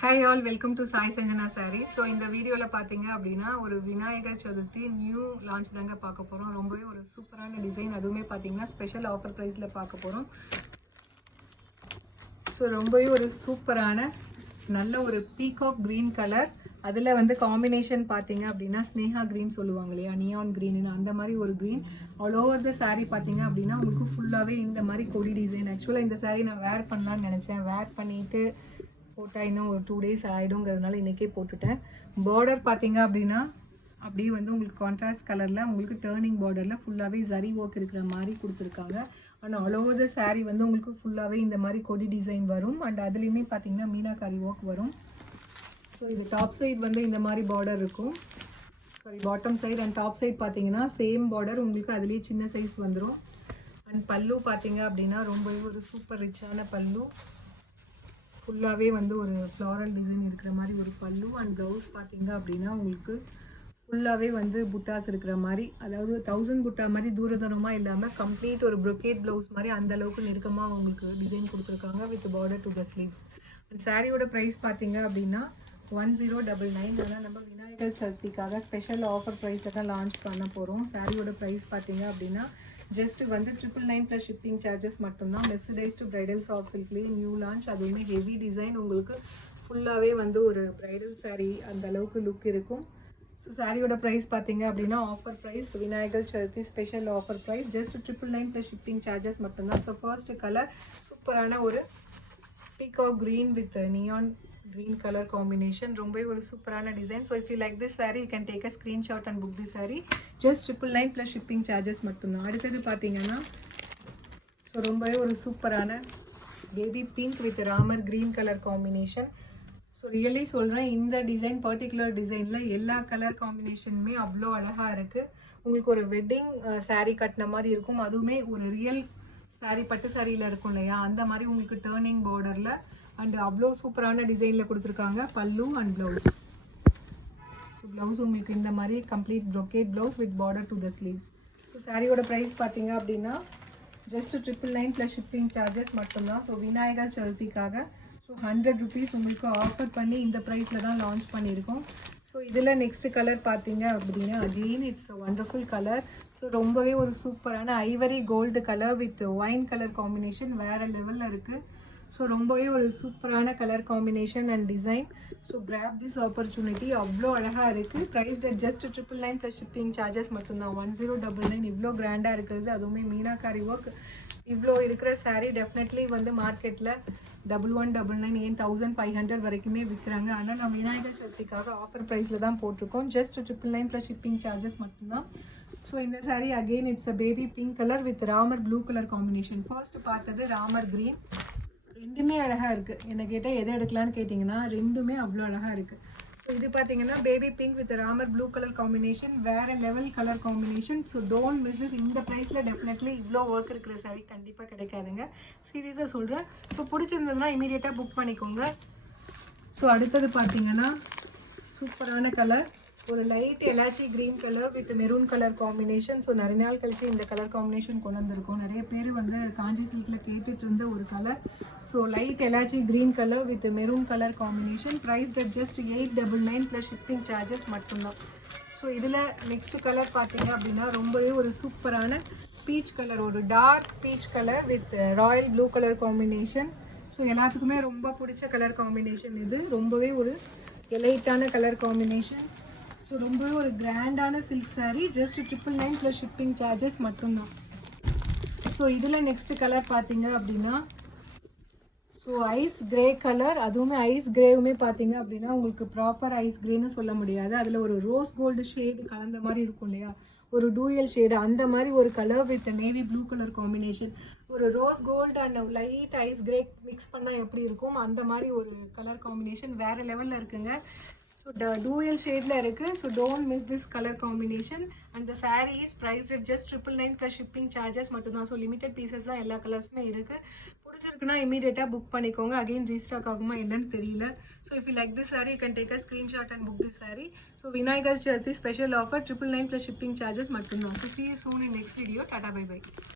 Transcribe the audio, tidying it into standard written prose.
Hi all, welcome to Sai Sanjana sorry. So இந்த வீடியோவில் பார்த்தீங்க அப்படின்னா ஒரு விநாயகர் சதுர்த்தி நியூ லான்ச் தாங்க பார்க்க போகிறோம். ரொம்பவே ஒரு சூப்பரான டிசைன், அதுவுமே பார்த்தீங்கன்னா ஸ்பெஷல் ஆஃபர் ப்ரைஸில் பார்க்க போகிறோம். ஸோ ரொம்பவே ஒரு சூப்பரான நல்ல ஒரு பீகாக் க்ரீன் கலர், அதில் வந்து காம்பினேஷன் பார்த்தீங்க அப்படின்னா ஸ்னேஹா க்ரீன் சொல்லுவாங்க இல்லையா, நியான் க்ரீன்னு அந்த மாதிரி ஒரு green. All over the sari பார்த்தீங்க அப்படின்னா உங்களுக்கு ஃபுல்லாகவே இந்த மாதிரி கொடி டிசைன். ஆக்சுவலாக இந்த சாரீ நான் வேர் பண்ணலான்னு நினச்சேன், வேர் பண்ணிவிட்டு போட்டால் இன்னும் ஒரு 2 days ஆகிடுங்கிறதுனால இன்றைக்கே போட்டுட்டேன். பார்டர் பார்த்தீங்க அப்படின்னா அப்படியே வந்து உங்களுக்கு கான்ட்ராஸ்ட் கலரில் உங்களுக்கு டேர்னிங் பார்டரில் ஃபுல்லாகவே ஜரி ஒர்க் இருக்கிற மாதிரி கொடுத்துருக்காங்க. And all over the sari வந்து உங்களுக்கு ஃபுல்லாகவே இந்த மாதிரி கொடி டிசைன் வரும். அண்ட் அதுலேயுமே பார்த்தீங்கன்னா மீனாக்காரி ஒர்க் வரும். ஸோ இது டாப் சைடு வந்து இந்த மாதிரி பார்டர் இருக்கும், sorry bottom side. And top side பார்த்தீங்கன்னா சேம் பார்டர் உங்களுக்கு அதுலேயே சின்ன சைஸ் வந்துடும். அண்ட் பல்லு பார்த்தீங்க அப்படின்னா ரொம்பவே ஒரு சூப்பர் ரிச்சான பல்லு, ஃபுல்லாகவே வந்து ஒரு ஃப்ளாரல் டிசைன் இருக்கிற மாதிரி ஒரு பல்லு. அண்ட் ப்ளவுஸ் பார்த்தீங்க அப்படின்னா உங்களுக்கு ஃபுல்லாகவே வந்து புட்டாஸ் இருக்கிற மாதிரி, அதாவது 1000 புட்டா மாதிரி தூரமாக இல்லாமல் கம்ப்ளீட் ஒரு ப்ரொக்கேட் ப்ளவுஸ் மாதிரி அந்தளவுக்கு நெருக்கமாக உங்களுக்கு டிசைன் கொடுத்துருக்காங்க with border to the sleeves. And சாரியோட ப்ரைஸ் பார்த்தீங்க அப்படின்னா 1099. அதான் நம்ம விநாயகர் சதுர்த்திக்காக ஸ்பெஷல் ஆஃபர் ப்ரைஸை தான் லான்ச் பண்ண போகிறோம். சாரியோட ப்ரைஸ் பார்த்தீங்க அப்படின்னா ஜஸ்ட் வந்து 999 ப்ளஸ் ஷிப்பிங் சார்ஜஸ் மட்டும்தான். மெர்சடைஸ்டு பிரைடல் சாஃப்ட் சில்க்லேயே நியூ லான்ச், அதுவுமே ஹெவி டிசைன். உங்களுக்கு ஃபுல்லாகவே வந்து ஒரு பிரைடல் சாரீ அந்த அளவுக்கு லுக் இருக்கும். ஸோ சாரியோட ப்ரைஸ் பார்த்தீங்க அப்படின்னா offer price, Vinayagar Chaturthi special offer price just 999 plus shipping charges மட்டும்தான். ஸோ ஃபர்ஸ்ட் கலர் சூப்பரான ஒரு peacock green with neon green color combination, ரொம்பவே ஒரு சூப்பரான design. So if you like this sari you can take a screenshot and book the sari. Just 999 plus shipping charges மட்டும்தான். அடுத்தது பார்த்தீங்கன்னா so ரொம்பவே ஒரு சூப்பரான baby pink with Ramar green colour combination. So really சொல்கிறேன், இந்த டிசைன் பர்டிகுலர் டிசைனில் எல்லா கலர் காம்பினேஷனுமே அவ்வளோ அழகாக இருக்குது. உங்களுக்கு ஒரு வெட்டிங் சாரீ கட்டின மாதிரி இருக்கும், அதுவுமே ஒரு ரியல் சாரீ பட்டு சாரியில் இருக்கும் இல்லையா, அந்த மாதிரி உங்களுக்கு டேர்னிங் பார்டரில் அண்ட் அவ்வளோ சூப்பரான டிசைனில் கொடுத்துருக்காங்க. பல்லு அண்ட் ப்ளவுஸ். ஸோ ப்ளவுஸ் உங்களுக்கு இந்த மாதிரி complete brocade blouse with border to the sleeves. So சாரியோட ப்ரைஸ் பார்த்தீங்க அப்படின்னா ஜஸ்ட் 999 ப்ளஸ் ஷிப்பிங் சார்ஜஸ் மட்டும்தான். ஸோ விநாயகர் சதுர்த்திக்காக ஸோ 100 rupees உங்களுக்கு ஆஃபர் பண்ணி இந்த ப்ரைஸில் தான் லான்ச் பண்ணியிருக்கோம். ஸோ இதில் நெக்ஸ்ட் கலர் பார்த்தீங்க அப்படின்னா again it's a wonderful colour. So ரொம்பவே ஒரு சூப்பரான ivory gold colour with wine colour combination வேறு லெவலில் இருக்குது. ஸோ ரொம்பவே ஒரு சூப்பரான colour combination and design. So grab this opportunity, அவ்வளோ அழகாக இருக்குது. Price just 999 plus shipping charges மட்டும்தான். 1099. இவ்வளோ கிராண்டாக இருக்கிறது, அதுவுமே மீனாக்காரி ஒர்க் இவ்வளோ இருக்கிற சாரீ டெஃபினெட்லி வந்து மார்க்கெட்டில் 1199 ஏன் 1500 வரைக்குமே விற்கிறாங்க. ஆனால் நம்ம விநாயகர் சதுர்த்திக்காக ஆஃபர் ப்ரைஸில் தான் போட்டிருக்கோம். ஜஸ்ட் 999 ப்ளஸ் ஷிப்பிங் சார்ஜஸ் மட்டும்தான். ஸோ இந்த sari again it's a baby pink colour with ராமர் ப்ளூ கலர் காம்பினேஷன். ஃபர்ஸ்ட் பார்த்தது ராமர் க்ரீன், ரெண்டுமே அழகாக இருக்குது. என்னை கேட்டால் எதை எடுக்கலான்னு கேட்டிங்கன்னா ரெண்டுமே அவ்வளோ அழகாக இருக்குது. ஸோ இது பார்த்தீங்கன்னா பேபி பிங்க் வித் ராமர் ப்ளூ கலர் காம்பினேஷன், வேறு level colour combination. So don't miss this. இந்த ப்ரைஸில் டெஃபினெட்லி இவ்வளோ ஒர்க் இருக்கிற சாரீ கண்டிப்பாக கிடைக்காதுங்க, சீரியஸாக சொல்கிறேன். ஸோ பிடிச்சிருந்ததுன்னா இமீடியட்டாக புக் பண்ணிக்கோங்க. ஸோ அடுத்தது பார்த்தீங்கன்னா சூப்பரான கலர், ஒரு light elaichi green colour with maroon colour combination. So நிறைய நாள் கழிச்சு இந்த கலர் காம்பினேஷன் கொண்டு வந்திருக்கோம். நிறைய பேர் வந்து காஞ்சி சில்கில் கேட்டுட்டு இருந்த ஒரு colour. So light elaichi green colour with maroon colour combination. Price just 899 plus shipping charges மட்டும்தான். ஸோ இதில் நெக்ஸ்ட் கலர் பார்த்தீங்க அப்படின்னா ரொம்பவே ஒரு சூப்பரான பீச் கலர், ஒரு dark peach colour with royal blue colour combination. So எல்லாத்துக்குமே ரொம்ப பிடிச்ச கலர் காம்பினேஷன் இது. ரொம்பவே ஒரு எலைட்டான கலர் காம்பினேஷன். ஸோ ரொம்பவே ஒரு கிராண்டான silk sari. Just 999 plus shipping charges மட்டும்தான். ஸோ இதில் நெக்ஸ்ட் கலர் பார்த்தீங்க அப்படின்னா ஸோ ஐஸ் கிரே கலர், அதுவுமே ஐஸ் கிரேவுமே பார்த்தீங்க அப்படின்னா உங்களுக்கு ப்ராப்பர் ஐஸ் கிரேன்னு சொல்ல முடியாது, அதில் ஒரு ரோஸ் கோல்டு ஷேடு கலந்த மாதிரி இருக்கும் இல்லையா, ஒரு டூயல் ஷேடு அந்த மாதிரி ஒரு colour with navy blue colour combination. ஒரு rose gold and light ice grey mix பண்ணால் எப்படி இருக்கும் அந்த மாதிரி ஒரு கலர் காம்பினேஷன் வேறு லெவலில் இருக்குங்க. ஸோ டூயல் ஷேடில் இருக்குது. So don't miss this colour combination. And the sari is prized just 999 plus shipping charges மட்டும்தான். ஸோ லிமிடெட் பீசஸ் தான், எல்லா கலர்ஸுமே இருக்குது. பிடிச்சிருக்குன்னா இமீடியட்டாக புக் பண்ணிக்கோங்க. அகெயின் ரீஸ்டாக் ஆகுமா என்னன்னு தெரியல. So if you like this sari you can take a screenshot and book this saree. So Vinayagar Chaturthi special offer 999 plus shipping charges மட்டும்தான். So see you soon in next video. Tata bye by.